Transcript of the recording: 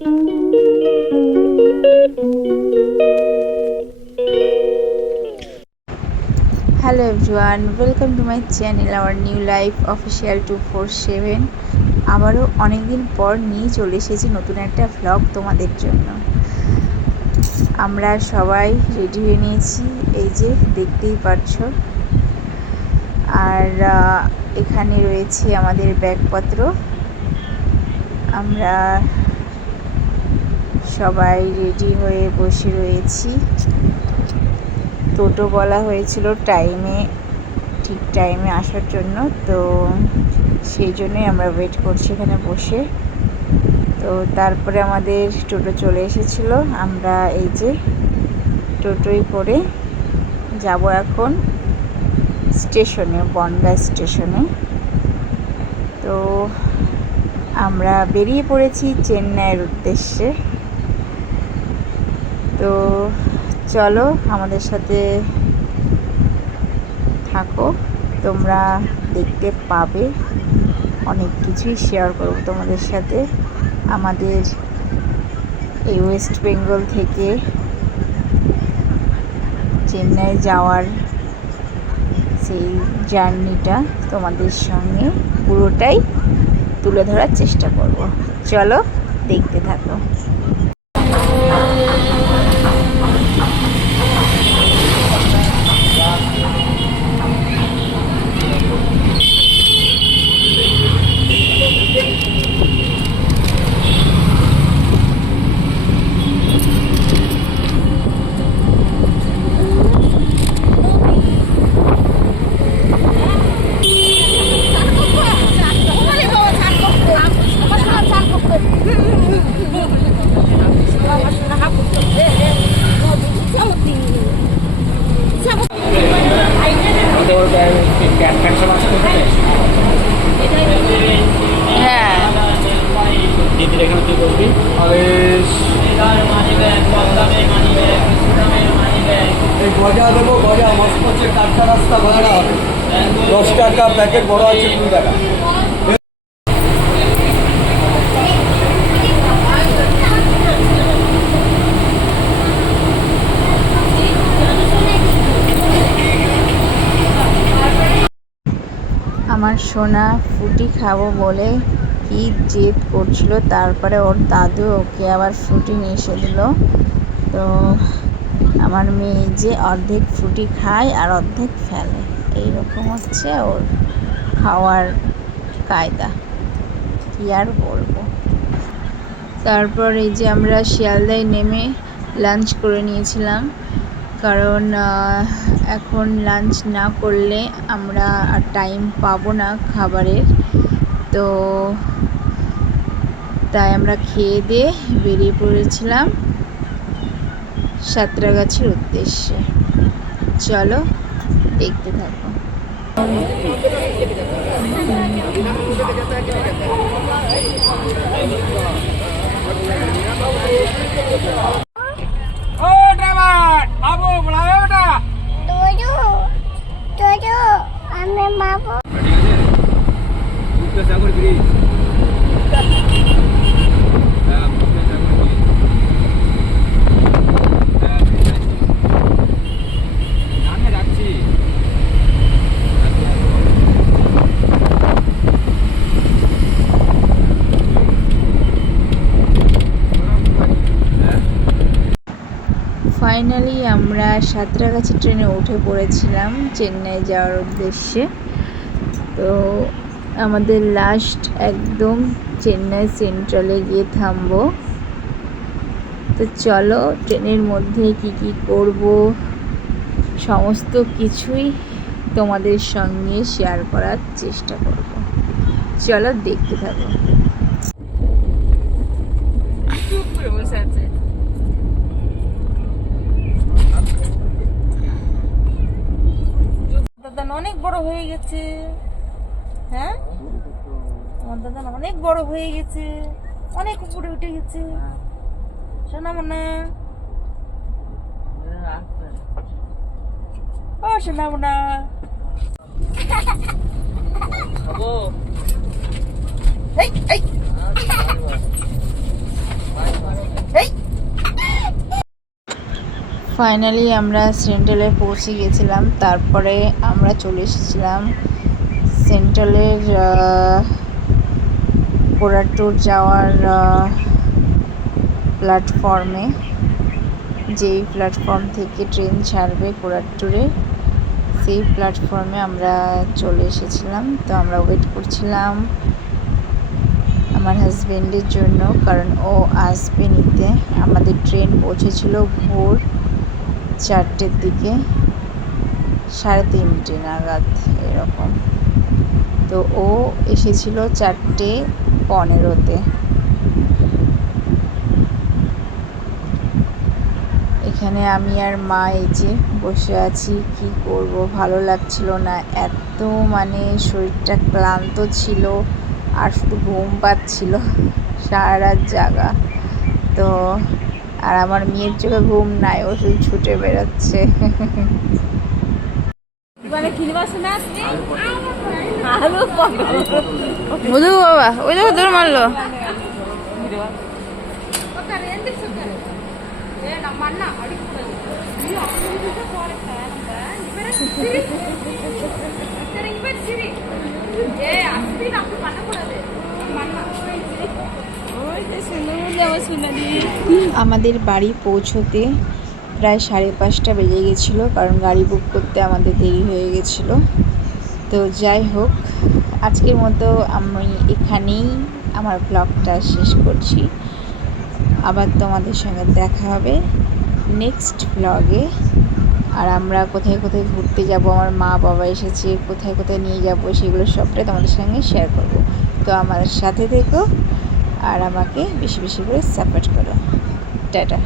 Hello everyone, welcome to my channel our new life official 247। আবারও অনেকদিন পর নিয়ে চলে এসেছি নতুন একটা ভ্লগ তোমাদের জন্য। আমরা সবাই রেডি হয়ে নিয়েছি, এই যে দেখতেই পাচ্ছ। আর এখানে রয়েছে আমাদের ব্যাগপত্র। আমরা সবাই রেডি হয়ে বসে রয়েছি। টোটো বলা হয়েছিল ঠিক টাইমে আসার জন্য, তো সেই জন্যই আমরা ওয়েট করছি এখানে বসে। তো তারপরে আমাদের টোটো চলে এসেছিলো। আমরা এই যে টোটোয় করে যাব এখন স্টেশনে, বনগাঁ স্টেশনে। তো আমরা বেরিয়ে পড়েছি চেন্নাইয়ের উদ্দেশ্যে। তো চলো আমাদের সাথে থাকো, তোমরা দেখতে পাবে অনেক কিছুই শেয়ার করব তোমাদের সাথে। আমাদের এই ওয়েস্ট বেঙ্গল থেকে চেন্নাই যাওয়ার সেই জার্নিটা তোমাদের সঙ্গে পুরোটাই তুলে ধরার চেষ্টা করব। চলো দেখতে থাকো। গজা দেবো, গজা মস্ত হচ্ছে, কাঁচা রাস্তা ভাড়া হবে 10 টাকা প্যাকেট, বড় আছে 2 টাকা। আমার সোনা ফ্রুটি খাবো বলে কি জেদ করছিল, তারপরে ওর দাদু ওকে আবার ফ্রুটি নিয়ে এসে দিল। তো আমার মেয়ে যে অর্ধেক ফ্রুটি খায় আর অর্ধেক ফেলে, এইরকম হচ্ছে ওর খাওয়ার কায়দা, কি আর বলবো। তারপর এই যে আমরা শিয়ালদায় নেমে লাঞ্চ করে নিয়েছিলাম, কারণ এখন লাঞ্চ না করলে আমরা আর টাইম পাবো না খাবারের। তো তাই আমরা খেয়ে দিয়ে বেরিয়ে পড়েছিলাম সাঁতরাগাছির উদ্দেশ্যে। চলো দেখতে থাকো। ফাইনালি আমরা সাঁতরাগাছি ট্রেনে উঠে পড়েছিলাম চেন্নাই যাওয়ার উদ্দেশ্যে। তো আমাদের লাস্ট একদম চেন্নাই সেন্ট্রালে গিয়ে থামবো। তো চলো ট্রেনের মধ্যে কি কি করব সমস্ত কিছুই তোমাদের সঙ্গে শেয়ার করার চেষ্টা করব। চলো দেখতে থাকো। দাদা অনেক বড় হয়ে গেছে। হ্যাঁ, আমার দাদা অনেক বড় হয়ে গেছে, অনেক উপরে উঠে গেছে। শোনা মনা, ও শোনা মনা। এই এই ফাইনালি আমরা সেন্ট্রালে পৌঁছে গেছিলাম। তারপরে আমরা চলে এসেছিলাম সেন্ট্রালের কোরাট্টুর যাওয়ার প্ল্যাটফর্মে, যেই প্ল্যাটফর্ম থেকে ট্রেন ছাড়বে কোরাট্টুরে, সেই প্ল্যাটফর্মে আমরা চলে এসেছিলাম। তো আমরা ওয়েট করছিলাম আমার হাজব্যান্ডের জন্য, কারণ ও আসবে নিতে। আমাদের ট্রেন পৌঁছেছিল ভোর 4টের দিকে, 3:30 নাগাদ এরকম। তো ও এসেছিল 4:15-তে। এখানে আমি আর মা এই যে বসে আছি, কি করব, ভালো লাগছিল না, এত মানে শরীরটা ক্লান্ত ছিল আর শুধু ঘুম পাচ্ছিল, সারা রাত জাগা। তো আর আমার মেয়ের চোখে ঘুম নাই, ও শুধু ছুটে বেড়াচ্ছে। মধু বাবা ওই দেখো দৌড় মারলো। আমাদের বাড়ি পৌঁছতে প্রায় 5:30 বেজে গেছিলো, কারণ গাড়ি বুক করতে আমাদের দেরি হয়ে গেছিলো। তো যাই হোক, আজকের মতো আমি এখানেই আমার ব্লগটা শেষ করছি। আবার তোমাদের সঙ্গে দেখা হবে নেক্সট ব্লগে। আর আমরা কোথায় কোথায় ঘুরতে যাব, আমার মা বাবা এসেছে, কোথায় কোথায় নিয়ে যাব, সেগুলো সবটাই তোমাদের সঙ্গে শেয়ার করব। তো আমার সাথে থেকো আর আমাকে বেশি বেশি করে সাপোর্ট করো। টাটা।